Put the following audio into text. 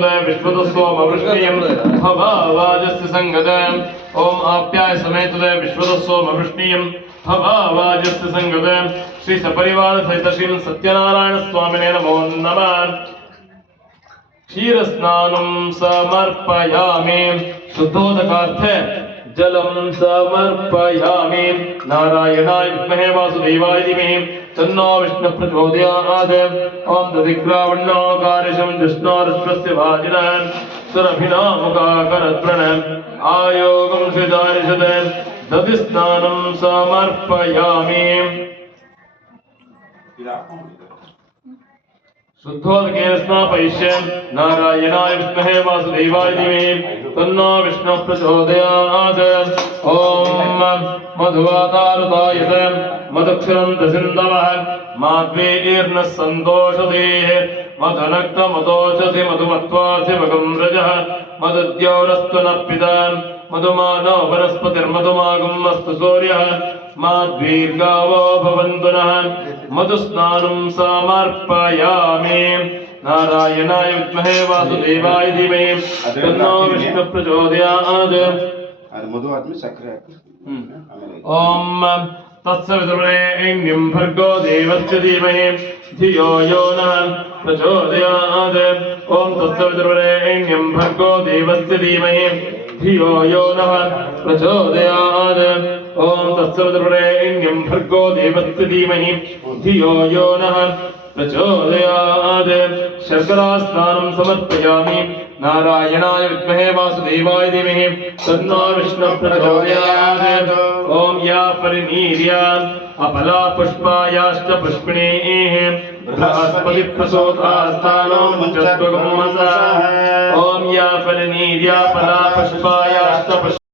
समेतुदे विश्वतस्सोमवृष्णियं भवावाजस्य संगते ओम आप्याय समेतुदे विश्वतस्सोमवृष्णियं भवावाजस्य संगते श्री सपरिवार सहित श्री सत्यनारायण स्वामिने नमो नमः। क्षीरस्नानं समर्पयामि शुद्धोदकार्थे जलम समर्पयामि नारायणाय विद्महे वासुदेवाय धीमहि तन्नो विष्णुः प्रचोदयात्। ओम दधिग्रावण्योकारशं जिष्णोर्श्वस्य भाजिनः सुरभिनामुखाकरत्प्रण आयोगं श्रीदारिषते दधिस्नानं समर्पयामि। शुद्धोदकेन स्नापयिष्ये नारायणाय विद्महे वासुदेवाय धीमहि तन्नो विष्णुः प्रचोदयात्। ओम मधुवातारुतायत मधुक्षरन्तसिन्धवः माध्वीर्नः सन्तोषधेः मधुनक्तमतोषधि मधुमत्वासि भगं रजः मधुद्यौरस्तु नः पिता मधुमानो वनस्पतिर्मधुमागम् अस्तु सूर्यः माध्वीर्गावो भवन्तु नः। मधुस्नानं समर्पयामि नारायणाय विद्महे वासुदेवाय धीमहि तन्नो विष्णुः प्रचोदयात्। मधु आदमी सक्रिय ओम तत्सवितुर्वरेण्यं भर्गो देवस्य धीमहि धियो यो नः प्रचोदयात्। ओम तत्सवितुर्वरेण्यं भर्गो देवस्य धीमहि धियो यो नः प्रचोदयात्। ओम तत्सवितुर्वरेण्यं भर्गो देवस्य धीमहि धियो यो नः प्रचोदयात्। शर्करास्नानं समर्पयामि नारायणाय विद्महे वासुदेवाय धीमहि तन्नो विष्णुः प्रचोदयात्। ओम या परिनीर्या अपला पुष्पायाश्च पुष्पिणीः बृहस्पति प्रसूतास्तानो मुञ्चत्वगुम्मसः। ओम या परिनीर्या अपला पुष्पायाश्च